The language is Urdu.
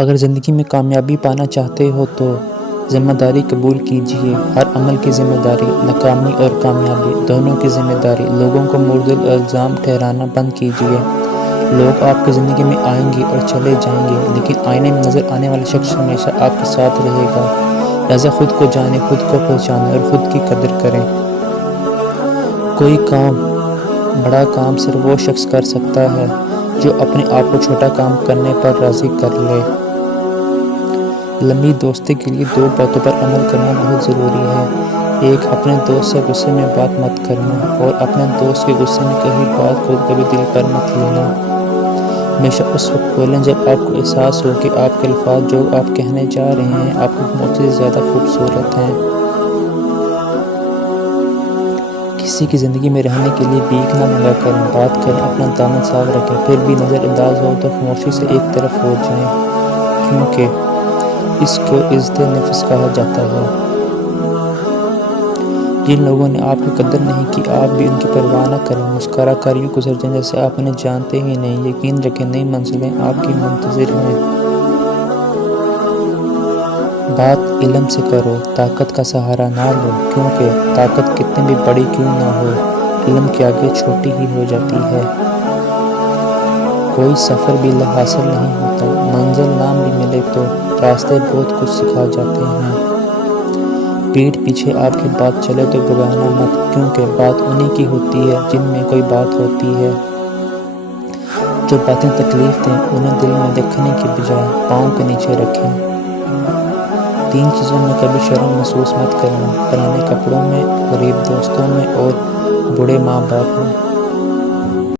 اگر زندگی میں کامیابی پانا چاہتے ہو تو ذمہ داری قبول کیجیے۔ ہر عمل کی ذمہ داری، ناکامی اور کامیابی دونوں کی ذمہ داری۔ لوگوں کو مورد الزام ٹھہرانا بند کیجیے۔ لوگ آپ کی زندگی میں آئیں گے اور چلے جائیں گے، لیکن آئینے میں نظر آنے والا شخص ہمیشہ آپ کے ساتھ رہے گا۔ لہٰذا خود کو جانیں، خود کو پہچانیں اور خود کی قدر کریں۔ کوئی بڑا کام صرف وہ شخص کر سکتا ہے جو اپنے آپ کو چھوٹا کام کرنے پر راضی کر لے۔ لمبی دوستی کے لیے 2 باتوں پر عمل کرنا بہت ضروری ہے۔ ایک، اپنے دوست سے غصے میں بات مت کرنا، اور اپنے دوست کے غصے میں کہی بات کو کبھی دل پر مت لینا۔ ہمیشہ اس وقت بولیں جب آپ کو احساس ہو کہ آپ کے الفاظ جو آپ کہنے جا رہے ہیں آپ کی موت سے زیادہ خوبصورت ہیں۔ کسی کی زندگی میں رہنے کے لیے بھیک نہ مانگا کریں، بات کریں، اپنا دامن صاف رکھیں، پھر بھی نظر انداز ہو تو خاموشی سے ایک طرف ہو جائیں، کیونکہ اس کو عزت نفس کہا جاتا ہے۔ جن لوگوں نے آپ کی قدر نہیں کی آپ بھی ان کی پرواہ نہ کریں، مسکرا کر یوں گزر جائیں جیسے آپ انہیں جانتے ہی نہیں۔ یقین رکھیں نئی منزلیں آپ کی منتظر ہیں۔ بات علم سے کرو، طاقت کا سہارا نہ لو، کیونکہ طاقت کتنی بھی بڑی کیوں نہ ہو علم کے آگے چھوٹی ہی ہو جاتی ہے۔ کوئی سفر بھی حاصل نہیں ہوتا، منزل نام بھی ملے تو راستے بہت کچھ سکھا جاتے ہیں۔ پیٹھ پیچھے آپ کی بات چلے تو بگانا مت، کیونکہ بات انہی کی ہوتی ہے جن میں کوئی بات ہوتی ہے۔ جو باتیں تکلیف دیں انہیں دل میں رکھنے کی بجائے پاؤں کے نیچے رکھیں۔ 3 چیزوں میں کبھی شرم محسوس مت کرنا، پرانے کپڑوں میں، غریب دوستوں میں اور بوڑھے ماں باپ میں۔